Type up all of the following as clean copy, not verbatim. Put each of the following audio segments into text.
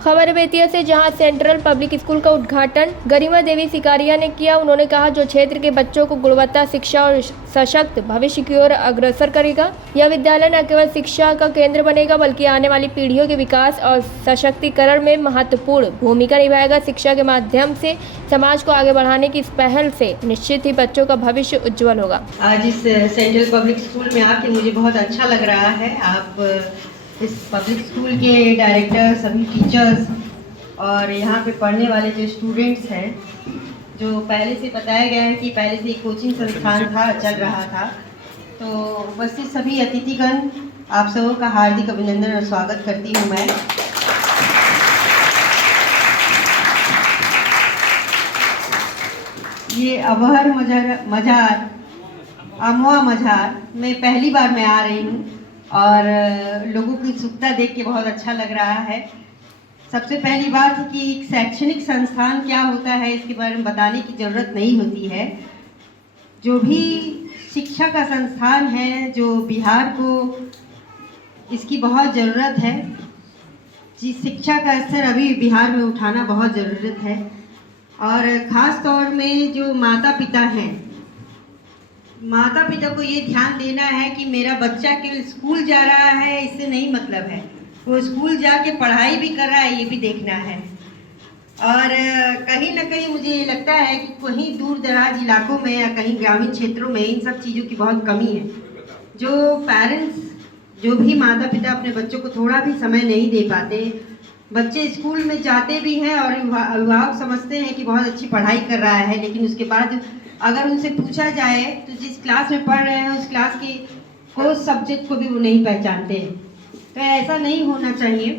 खबर बेतिया से, जहां सेंट्रल पब्लिक स्कूल का उद्घाटन गरिमा देवी सिकारिया ने किया। उन्होंने कहा, जो क्षेत्र के बच्चों को गुणवत्ता शिक्षा और सशक्त भविष्य की ओर अग्रसर करेगा। यह विद्यालय न केवल शिक्षा का केंद्र बनेगा, बल्कि आने वाली पीढ़ियों के विकास और सशक्तिकरण में महत्वपूर्ण भूमिका निभाएगा। शिक्षा के माध्यम से समाज को आगे बढ़ाने की इस पहल से निश्चित ही बच्चों का भविष्य उज्जवल होगा। आज इस सेंट्रल पब्लिक स्कूल में आके मुझे बहुत अच्छा लग रहा है। आप इस पब्लिक स्कूल के डायरेक्टर, सभी टीचर्स और यहाँ पे पढ़ने वाले जो स्टूडेंट्स हैं, जो पहले से बताया गया है कि पहले से कोचिंग संस्थान था, चल रहा था, तो उपस्थित सभी अतिथिगण, आप सबों का हार्दिक अभिनंदन और स्वागत करती हूँ मैं। ये अबहर मजार अमवा मजार में पहली बार मैं आ रही हूँ और लोगों की उत्सुकता देख के बहुत अच्छा लग रहा है। सबसे पहली बात है कि एक शैक्षणिक संस्थान क्या होता है, इसके बारे में बताने की ज़रूरत नहीं होती है। जो भी शिक्षा का संस्थान है, जो बिहार को इसकी बहुत ज़रूरत है, जिस शिक्षा का स्तर अभी बिहार में उठाना बहुत ज़रूरत है। और ख़ास तौर में जो माता पिता हैं, माता पिता को ये ध्यान देना है कि मेरा बच्चा केवल स्कूल जा रहा है, इससे नहीं मतलब है, वो स्कूल जाके पढ़ाई भी कर रहा है, ये भी देखना है। और कहीं ना कहीं मुझे ये लगता है कि कहीं दूर दराज इलाकों में या कहीं ग्रामीण क्षेत्रों में इन सब चीज़ों की बहुत कमी है। जो पेरेंट्स, जो भी माता पिता अपने बच्चों को थोड़ा भी समय नहीं दे पाते, बच्चे स्कूल में जाते भी हैं और अभिभावक समझते हैं कि बहुत अच्छी पढ़ाई कर रहा है, लेकिन उसके बाद अगर उनसे पूछा जाए तो जिस क्लास में पढ़ रहे हैं उस क्लास के कोई सब्जेक्ट को भी वो नहीं पहचानते हैं। तो ऐसा नहीं होना चाहिए।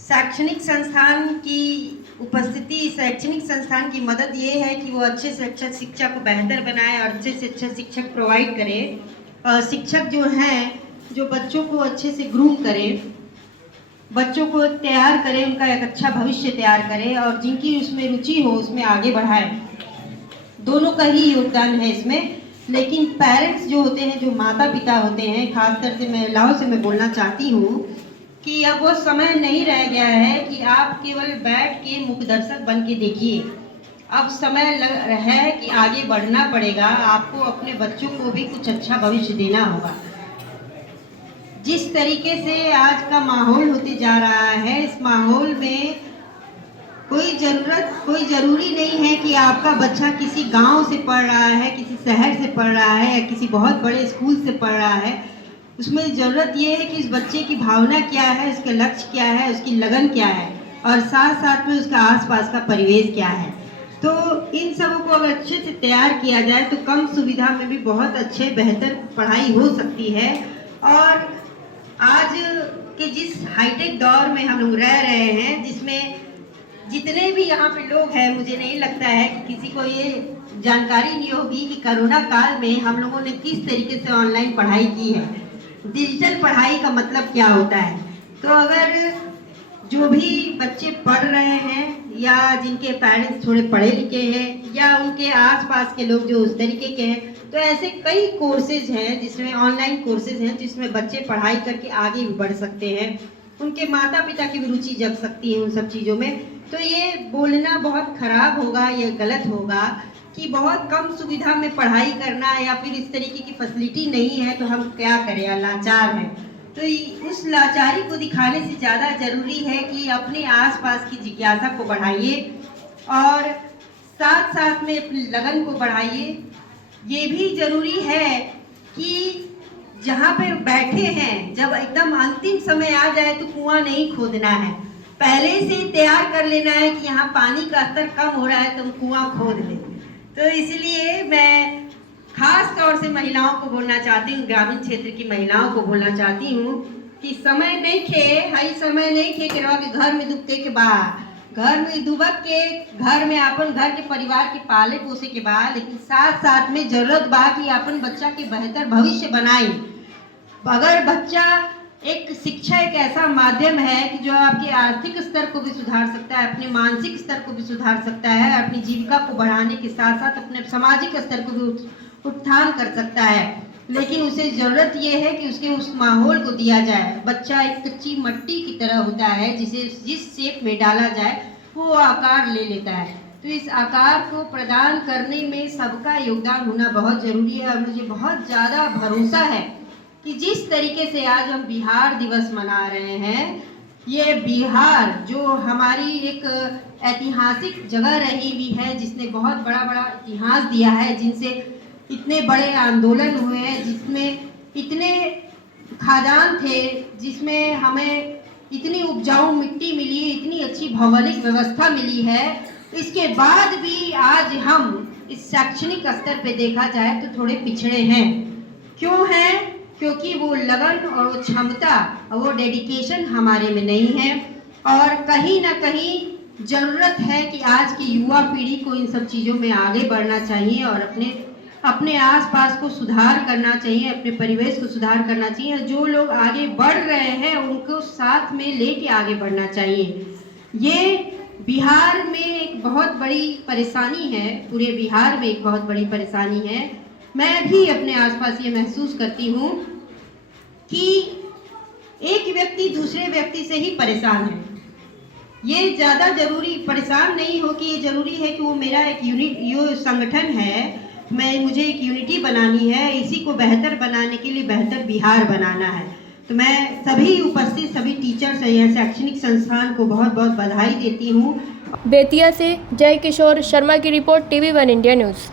शैक्षणिक संस्थान की उपस्थिति, शैक्षणिक संस्थान की मदद ये है कि वो अच्छे से अच्छा शिक्षा को बेहतर बनाए और अच्छे से अच्छा शिक्षक प्रोवाइड करे। शिक्षक जो हैं, जो बच्चों को अच्छे से ग्रूम करें, बच्चों को तैयार करें, उनका एक अच्छा भविष्य तैयार करें और जिनकी उसमें रुचि हो उसमें आगे बढ़ाएं। दोनों का ही योगदान है इसमें। लेकिन पेरेंट्स जो होते हैं, जो माता पिता होते हैं, खासकर से महिलाओं से मैं बोलना चाहती हूँ कि अब वो समय नहीं रह गया है कि आप केवल बैठ के मुखदर्शक बन के देखिए। अब समय है कि आगे बढ़ना पड़ेगा। आपको अपने बच्चों को भी कुछ अच्छा भविष्य देना होगा। जिस तरीके से आज का माहौल होते जा रहा है, इस माहौल में कोई ज़रूरी नहीं है कि आपका बच्चा किसी गांव से पढ़ रहा है, किसी शहर से पढ़ रहा है या किसी बहुत बड़े स्कूल से पढ़ रहा है। उसमें ज़रूरत ये है कि इस बच्चे की भावना क्या है, उसका लक्ष्य क्या है, उसकी लगन क्या है और साथ साथ में उसका आसपास का परिवेश क्या है। तो इन सबों को अगर अच्छे से तैयार किया जाए तो कम सुविधा में भी बहुत अच्छे बेहतर पढ़ाई हो सकती है। और आज के जिस हाईटेक दौर में हम लोग रह रहे हैं, जिसमें जितने भी यहाँ पे लोग हैं, मुझे नहीं लगता है कि किसी को ये जानकारी नहीं होगी कि कोरोना काल में हम लोगों ने किस तरीके से ऑनलाइन पढ़ाई की है। डिजिटल पढ़ाई का मतलब क्या होता है। तो अगर जो भी बच्चे पढ़ रहे हैं या जिनके पेरेंट्स थोड़े पढ़े लिखे हैं या उनके आसपास के लोग जो उस तरीके के हैं, तो ऐसे कई कोर्सेज हैं जिसमें ऑनलाइन कोर्सेज हैं जिसमें बच्चे पढ़ाई करके आगे भी बढ़ सकते हैं। उनके माता पिता की भी रुचि जग सकती है उन सब चीज़ों में। तो ये बोलना बहुत ख़राब होगा, ये गलत होगा कि बहुत कम सुविधा में पढ़ाई करना या फिर इस तरीके की फैसिलिटी नहीं है तो हम क्या करें, लाचार हैं। तो उस लाचारी को दिखाने से ज़्यादा ज़रूरी है कि अपने आसपास की जिज्ञासा को बढ़ाइए और साथ साथ में अपनी लगन को बढ़ाइए। ये भी ज़रूरी है कि जहाँ पे बैठे हैं, जब एकदम अंतिम समय आ जाए तो कुआं नहीं खोदना है, पहले से तैयार कर लेना है कि यहाँ पानी का स्तर कम हो रहा है तो हम कुआं खोद लें। तो इसलिए मैं खास तौर से महिलाओं को बोलना चाहती हूँ, ग्रामीण क्षेत्र की महिलाओं को बोलना चाहती हूँ कि समय नहीं खे के रहो कि घर में डूबते के बाद, घर में डूबक के घर में अपन घर के परिवार के पाले पोसे के बाद, लेकिन साथ साथ में जरूरत बा कि अपन बच्चा के बेहतर भविष्य बनाए। अगर बच्चा एक शिक्षा एक ऐसा माध्यम है कि जो आपके आर्थिक स्तर को भी सुधार सकता है, अपने मानसिक स्तर को भी सुधार सकता है, अपनी जीविका को बढ़ाने के साथ साथ अपने सामाजिक स्तर को भी उत्थान कर सकता है। लेकिन उसे ज़रूरत ये है कि उसके उस माहौल को दिया जाए। बच्चा एक कच्ची मट्टी की तरह होता है, जिसे जिस शेप में डाला जाए वो आकार ले लेता है। तो इस आकार को प्रदान करने में सबका योगदान होना बहुत ज़रूरी है। और मुझे बहुत ज़्यादा भरोसा है कि जिस तरीके से आज हम बिहार दिवस मना रहे हैं, ये बिहार जो हमारी एक ऐतिहासिक जगह रही हुई है, जिसने बहुत बड़ा बड़ा इतिहास दिया है, जिनसे इतने बड़े आंदोलन हुए हैं, जिसमें इतने खादान थे, जिसमें हमें इतनी उपजाऊ मिट्टी मिली, इतनी अच्छी भौगोलिक व्यवस्था मिली है, इसके बाद भी आज हम इस शैक्षणिक स्तर पे देखा जाए तो थोड़े पिछड़े हैं। क्यों हैं? क्योंकि वो लगन और वो क्षमता और वो डेडिकेशन हमारे में नहीं है। और कहीं ना कहीं ज़रूरत है कि आज की युवा पीढ़ी को इन सब चीज़ों में आगे बढ़ना चाहिए और अपने आसपास को सुधार करना चाहिए, अपने परिवेश को सुधार करना चाहिए। जो लोग आगे बढ़ रहे हैं उनको साथ में लेके आगे बढ़ना चाहिए। ये बिहार में एक बहुत बड़ी परेशानी है, पूरे बिहार में एक बहुत बड़ी परेशानी है। मैं भी अपने आसपास ये महसूस करती हूँ कि एक व्यक्ति दूसरे व्यक्ति से ही परेशान है। ये ज़्यादा ज़रूरी परेशान नहीं हो कि ये ज़रूरी है कि वो मेरा एक यो संगठन है, मुझे एक यूनिटी बनानी है, इसी को बेहतर बनाने के लिए बेहतर बिहार बनाना है। तो मैं सभी उपस्थित सभी टीचर्स या शैक्षणिक संस्थान को बहुत बहुत बधाई देती हूँ। बेतिया से जय किशोर शर्मा की रिपोर्ट, TV1 इंडिया न्यूज़।